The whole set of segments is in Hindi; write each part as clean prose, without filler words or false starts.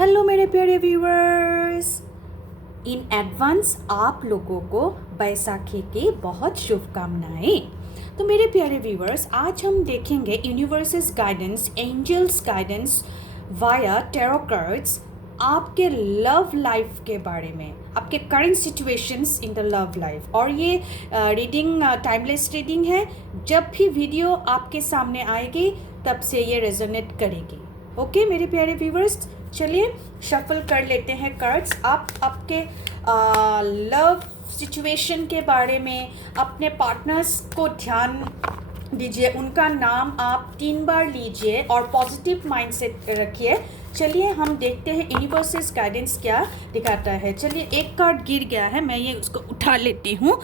हेलो मेरे प्यारे व्यूअर्स, इन एडवांस आप लोगों को बैसाखी की बहुत शुभकामनाएं। तो मेरे प्यारे व्यूअर्स, आज हम देखेंगे universe's guidance, angels guidance via tarot cards आपके लव लाइफ के बारे में, आपके current situations in the love life. और ये रीडिंग टाइमलेस रीडिंग है। जब भी वीडियो आपके सामने आएगी तब से ये रेजोनेट करेगी। ओके मेरे प्यारे व्यूअर्स, चलिए शफल कर लेते हैं कार्ड्स। आप आपके लव सिचुएशन के बारे में, अपने पार्टनर्स को ध्यान दीजिए, उनका नाम आप 3 बार लीजिए और पॉजिटिव माइंडसेट रखिए। चलिए हम देखते हैं यूनिवर्सेस गाइडेंस क्या दिखाता है। चलिए एक कार्ड गिर गया है, मैं ये उसको उठा लेती हूँ।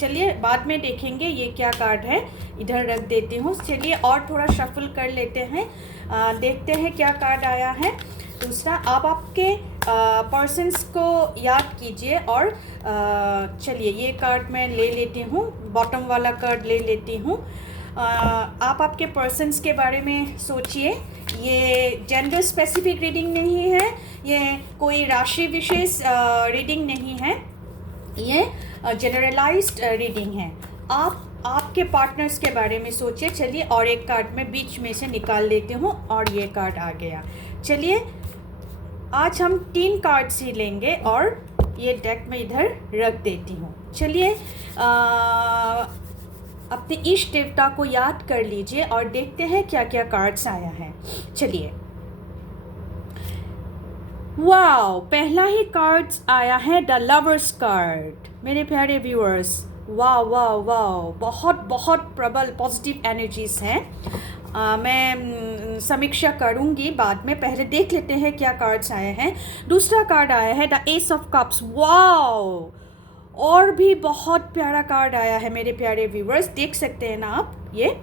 चलिए बाद में देखेंगे ये क्या कार्ड है, इधर रख देती हूँ। चलिए और थोड़ा शफल कर लेते हैं, देखते हैं क्या कार्ड आया है। दूसरा, आप आपके पर्सन्स को याद कीजिए। और चलिए ये कार्ड मैं ले लेती हूँ, बॉटम वाला कार्ड ले लेती हूँ। आप आपके पर्सन्स के बारे में सोचिए। ये जेंडर स्पेसिफिक रीडिंग नहीं है, ये कोई राशि विशेष रीडिंग नहीं है, ये जनरलाइज्ड रीडिंग है। आप आपके पार्टनर्स के बारे में सोचिए। चलिए और एक कार्ड मैं बीच में से निकाल लेती हूँ और ये कार्ड आ गया। चलिए आज हम 3 कार्ड्स ही लेंगे और ये डेक में इधर रख देती हूँ। चलिए अपने इष्ट देवता को याद कर लीजिए और देखते हैं क्या क्या कार्ड्स आया है। चलिए, वाओ, पहला ही कार्ड्स आया है द लवर्स कार्ड। मेरे प्यारे व्यूअर्स, वाह वाह वाह, बहुत बहुत प्रबल पॉजिटिव एनर्जीज हैं। मैं समीक्षा करूंगी बाद में, पहले देख लेते हैं क्या कार्ड्स आए हैं। दूसरा कार्ड आया है the S of cups. Wow, और भी बहुत प्यारा कार्ड आया है मेरे प्यारे व्यूअर्स, देख सकते हैं ना आप ये।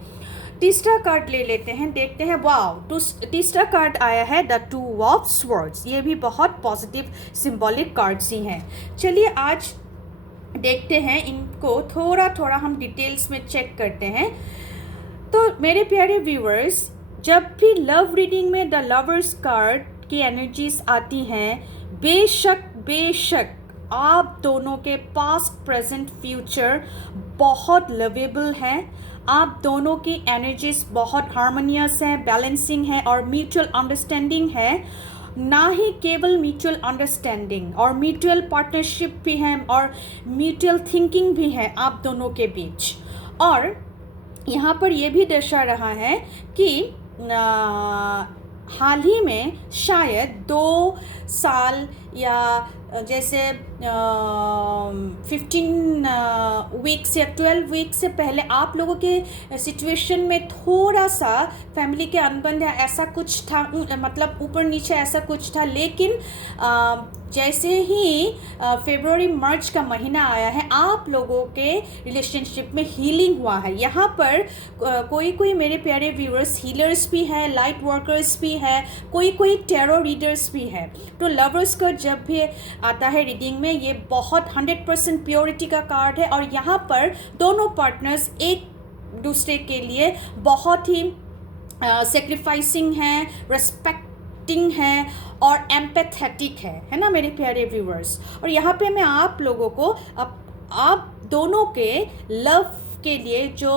तीसरा कार्ड ले लेते हैं, देखते हैं। वाओ, तीसरा कार्ड आया है द 2 ऑफ स्वर्ड्स। ये भी बहुत पॉजिटिव सिंबॉलिक कार्ड्स ही हैं। चलिए आज देखते हैं इनको, थोड़ा थोड़ा हम डिटेल्स में चेक करते हैं। तो मेरे प्यारे व्यूअर्स, जब भी लव रीडिंग में द लवर्स कार्ड की एनर्जीज आती हैं, बेशक आप दोनों के पास्ट प्रेजेंट फ्यूचर बहुत लवेबल हैं। आप दोनों की एनर्जीज बहुत हार्मोनियस हैं, बैलेंसिंग है और म्यूचुअल अंडरस्टैंडिंग है। ना ही केवल म्यूचुअल अंडरस्टैंडिंग और म्यूचुअल पार्टनरशिप भी है और म्यूचुअल थिंकिंग भी है आप दोनों के बीच। और यहाँ पर यह भी दर्शा रहा है कि हाल ही में शायद 2 साल या जैसे 15 वीक्स या 12 वीक्स से पहले आप लोगों के सिचुएशन में थोड़ा सा फैमिली के अनबन या ऐसा कुछ था, मतलब ऊपर नीचे ऐसा कुछ था। लेकिन जैसे ही फरवरी मार्च का महीना आया है, आप लोगों के रिलेशनशिप में हीलिंग हुआ है। यहाँ पर कोई मेरे प्यारे व्यूअर्स हीलर्स भी हैं, लाइट वर्कर्स भी हैं, कोई टैरो रीडर्स भी हैं। तो लवर्स का जब भी आता है रीडिंग में, ये बहुत 100% प्योरिटी का कार्ड है। और यहाँ पर दोनों पार्टनर्स एक दूसरे के लिए बहुत ही सेक्रीफाइसिंग हैं, रेस्पेक्टिंग है और एम्पैथेटिक है ना मेरे प्यारे व्यूअर्स। और यहाँ पे मैं आप लोगों को आप दोनों के लव के लिए जो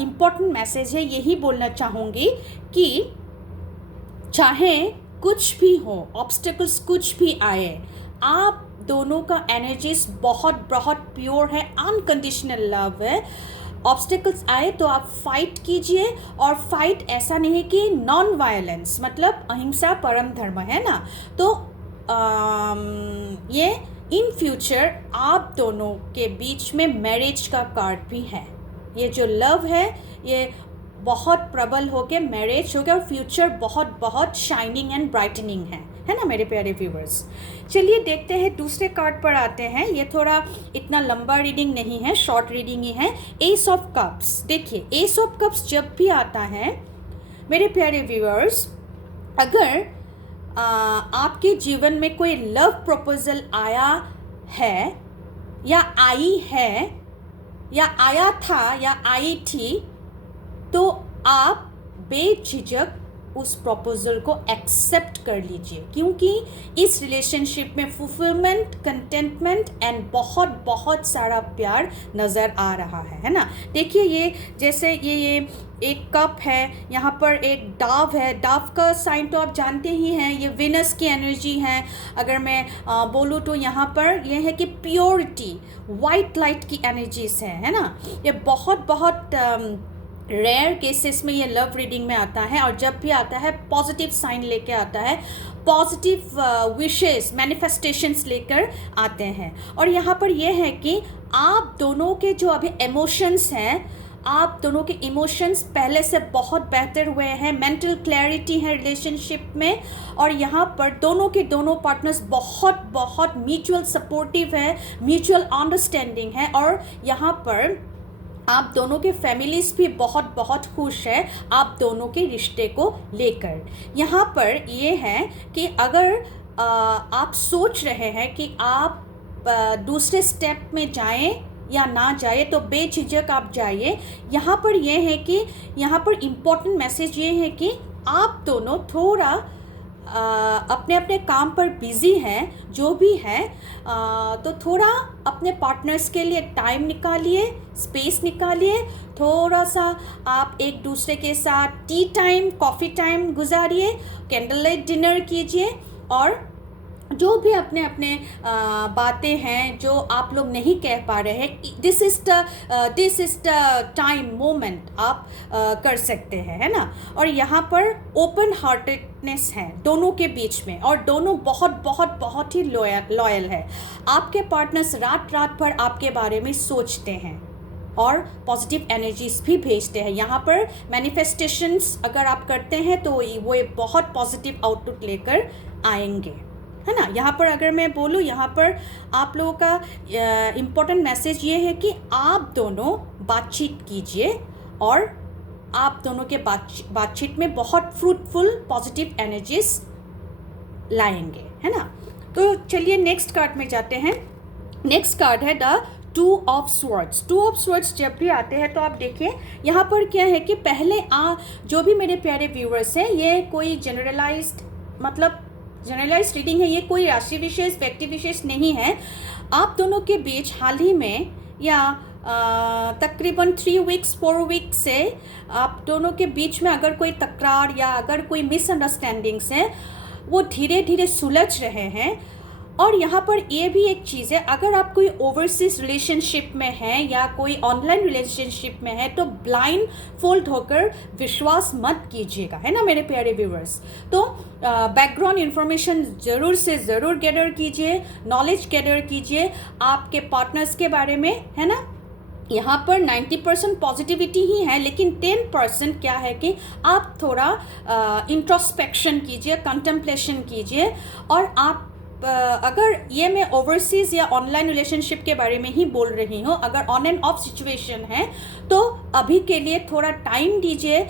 इम्पोर्टेंट मैसेज है यही बोलना चाहूँगी कि चाहे कुछ भी हो, ऑब्स्टेकल्स कुछ भी आए, आप दोनों का एनर्जीज बहुत बहुत प्योर है, अनकंडीशनल लव है। ऑब्स्टेकल्स आए तो आप फाइट कीजिए, और फाइट ऐसा नहीं कि नॉन वायलेंस, मतलब अहिंसा परम धर्म है ना। तो ये इन फ्यूचर आप दोनों के बीच में मैरिज का कार्ड भी है। ये जो लव है ये बहुत प्रबल होके मैरिज हो गया और फ्यूचर बहुत बहुत शाइनिंग एंड ब्राइटनिंग है ना मेरे प्यारे व्यूवर्स। चलिए देखते हैं, दूसरे कार्ड पर आते हैं। ये थोड़ा इतना लंबा रीडिंग नहीं है, शॉर्ट रीडिंग ही है। S of cups. देखिए एस ऑफ कप्स जब भी आता है मेरे प्यारे व्यूवर्स, अगर आपके जीवन में कोई लव प्रपोजल आया है या आई है या आया था या आई थी, तो आप बेझिझक उस प्रपोजल को एक्सेप्ट कर लीजिए, क्योंकि इस रिलेशनशिप में फुलफिलमेंट, कंटेंटमेंट एंड बहुत बहुत सारा प्यार नज़र आ रहा है ना। देखिए ये जैसे ये एक कप है, यहाँ पर एक डाव है, डाव का साइन तो आप जानते ही हैं, ये विनस की एनर्जी है। अगर मैं बोलूँ तो यहाँ पर ये है कि प्योरिटी, वाइट लाइट की एनर्जीज है ना। ये बहुत बहुत रेयर केसेस में ये लव रीडिंग में आता है, और जब भी आता है पॉजिटिव साइन लेके आता है, पॉजिटिव विशेस, मैनिफेस्टेशंस लेकर आते हैं। और यहाँ पर ये है कि आप दोनों के जो अभी इमोशंस हैं, आप दोनों के इमोशंस पहले से बहुत बेहतर हुए हैं, मेंटल क्लैरिटी है रिलेशनशिप में, और यहाँ पर दोनों के दोनों पार्टनर्स बहुत बहुत म्यूचुअल सपोर्टिव है, म्यूचुअल अंडरस्टैंडिंग है, और यहाँ पर आप दोनों के फैमिलीज़ भी बहुत बहुत खुश है आप दोनों के रिश्ते को लेकर। यहाँ पर ये है कि अगर आप सोच रहे हैं कि आप दूसरे स्टेप में जाएं या ना जाए, तो बेझिझक आप जाइए। यहाँ पर ये है कि यहाँ पर इम्पोर्टेंट मैसेज ये है कि आप दोनों थोड़ा अपने अपने काम पर बिज़ी हैं, जो भी हैं, तो थोड़ा अपने पार्टनर्स के लिए टाइम निकालिए, स्पेस निकालिए, थोड़ा सा आप एक दूसरे के साथ टी टाइम, कॉफ़ी टाइम गुजारिए, कैंडल लाइट डिनर कीजिए, और जो भी अपने अपने बातें हैं जो आप लोग नहीं कह पा रहे हैं, this is the time moment आप कर सकते हैं, है ना। और यहाँ पर ओपन हार्टेडनेस है दोनों के बीच में, और दोनों बहुत बहुत बहुत ही लॉयल है। आपके पार्टनर्स रात रात भर आपके बारे में सोचते हैं और पॉजिटिव एनर्जीज भी भेजते हैं। यहाँ पर मैनिफेस्टेशंस अगर आप करते हैं तो वो एक बहुत पॉजिटिव आउटलुक लेकर आएंगे, है ना। यहाँ पर अगर मैं बोलूँ, यहाँ पर आप लोगों का इम्पोर्टेंट मैसेज ये है कि आप दोनों बातचीत कीजिए, और आप दोनों के बातचीत में बहुत फ्रूटफुल पॉजिटिव एनर्जीज लाएंगे, है ना। तो चलिए नेक्स्ट कार्ड में जाते हैं। नेक्स्ट कार्ड है the two of swords. Two of swords जब भी आते हैं तो आप देखिए यहाँ पर क्या है कि पहले जो भी मेरे प्यारे व्यूअर्स हैं, ये कोई जनरलाइज्ड रीडिंग है, ये कोई राशि विशेष, व्यक्ति विशेष नहीं है। आप दोनों के बीच हाल ही में या तकरीबन 3 वीक्स 4 वीक्स से आप दोनों के बीच में अगर कोई तकरार या अगर कोई मिसअंडरस्टैंडिंग्स हैं, वो धीरे धीरे सुलझ रहे हैं। और यहाँ पर ये भी एक चीज़ है, अगर आप कोई ओवरसीज रिलेशनशिप में हैं या कोई ऑनलाइन रिलेशनशिप में है, तो ब्लाइंड फोल्ड होकर विश्वास मत कीजिएगा, है ना मेरे प्यारे व्यूअर्स। तो बैकग्राउंड इन्फॉर्मेशन ज़रूर से ज़रूर गैदर कीजिए, नॉलेज गैदर कीजिए आपके पार्टनर्स के बारे में, है ना। यहाँ पर 90% पॉजिटिविटी ही है, लेकिन 10% क्या है कि आप थोड़ा इंट्रोस्पेक्शन कीजिए, कंटेम्पलेशन कीजिए। और आप अगर ये मैं ओवरसीज़ या ऑनलाइन रिलेशनशिप के बारे में ही बोल रही हूँ, अगर ऑन एंड ऑफ सिचुएशन है तो अभी के लिए थोड़ा टाइम दीजिए।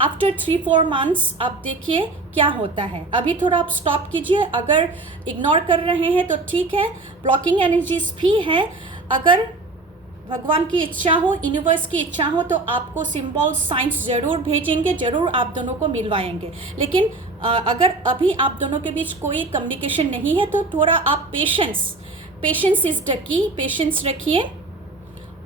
आफ्टर 3-4 मंथ्स आप देखिए क्या होता है। अभी थोड़ा आप स्टॉप कीजिए, अगर इग्नोर कर रहे हैं तो ठीक है, ब्लॉकिंग एनर्जीज भी हैं। अगर भगवान की इच्छा हो, यूनिवर्स की इच्छा हो, तो आपको सिंबल साइंस ज़रूर भेजेंगे, ज़रूर आप दोनों को मिलवाएंगे। लेकिन अगर अभी आप दोनों के बीच कोई कम्युनिकेशन नहीं है तो थोड़ा आप patience is the key, patience रखिए,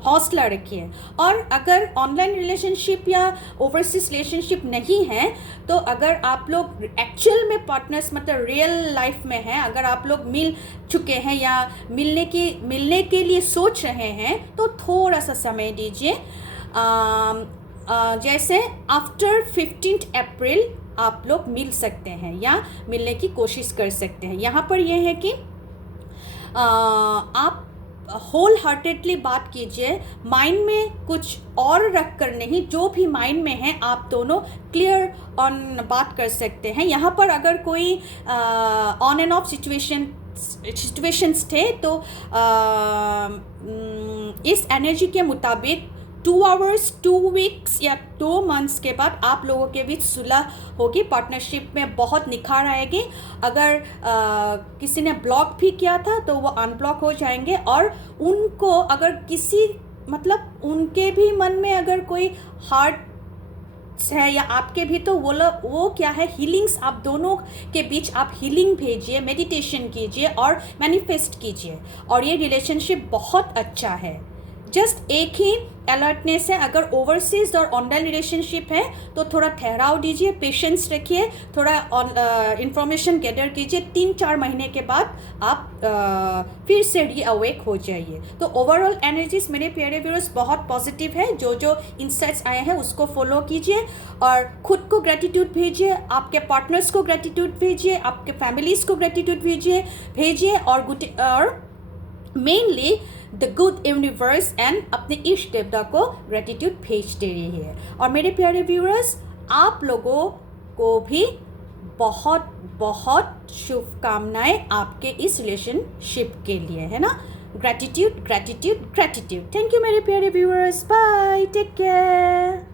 हौसला रखिए। और अगर ऑनलाइन रिलेशनशिप या ओवरसीज रिलेशनशिप नहीं है, तो अगर आप लोग एक्चुअल में पार्टनर्स मतलब रियल लाइफ में हैं, अगर आप लोग मिल चुके हैं या मिलने के लिए सोच रहे हैं, तो थोड़ा सा समय दीजिए। जैसे आफ्टर 15 अप्रैल आप लोग मिल सकते हैं या मिलने की कोशिश कर सकते हैं। यहाँ पर यह है कि आप होल हार्टेडली बात कीजिए, माइंड में कुछ और रख कर नहीं, जो भी माइंड में है आप दोनों क्लियर ऑन बात कर सकते हैं। यहाँ पर अगर कोई ऑन एंड ऑफ सिचुएशंस थे तो इस एनर्जी के मुताबिक 2 आवर्स 2 वीक्स या 2 मंथ्स के बाद आप लोगों के बीच सुलह होगी, पार्टनरशिप में बहुत निखार आएगी। अगर किसी ने ब्लॉक भी किया था तो वो अनब्लॉक हो जाएंगे, और उनको अगर किसी मतलब उनके भी मन में अगर कोई हार्ट है या आपके भी, तो वो क्या है, हीलिंग्स, आप दोनों के बीच आप हीलिंग भेजिए, मेडिटेशन कीजिए और मैनिफेस्ट कीजिए, और ये रिलेशनशिप बहुत अच्छा है। जस्ट एक ही अलर्टनेस है, अगर ओवरसीज और ऑनलाइन रिलेशनशिप है तो थोड़ा ठहराव दीजिए, पेशेंस रखिए, थोड़ा इंफॉर्मेशन गैदर कीजिए, 3-4 महीने के बाद आप फिर से रीअवेक हो जाइए। तो ओवरऑल एनर्जीज मेरे प्यारे व्यूअर्स बहुत पॉजिटिव है। जो जो इंसाइट्स आए हैं उसको फॉलो कीजिए और खुद को ग्रेटिट्यूड भेजिए, आपके पार्टनर्स को ग्रेटिट्यूड भेजिए, आपके फैमिलीज को ग्रेटिट्यूड भेजिए और mainly the good universe and अपने इष्ट देवता को ग्रेटिट्यूड भेजते रहिए। और मेरे प्यारे व्यूअर्स, आप लोगों को भी बहुत बहुत शुभकामनाएं आपके इस रिलेशनशिप के लिए, है ना। Gratitude gratitude gratitude. Thank you मेरे प्यारे व्यूअर्स, बाय, टेक केयर।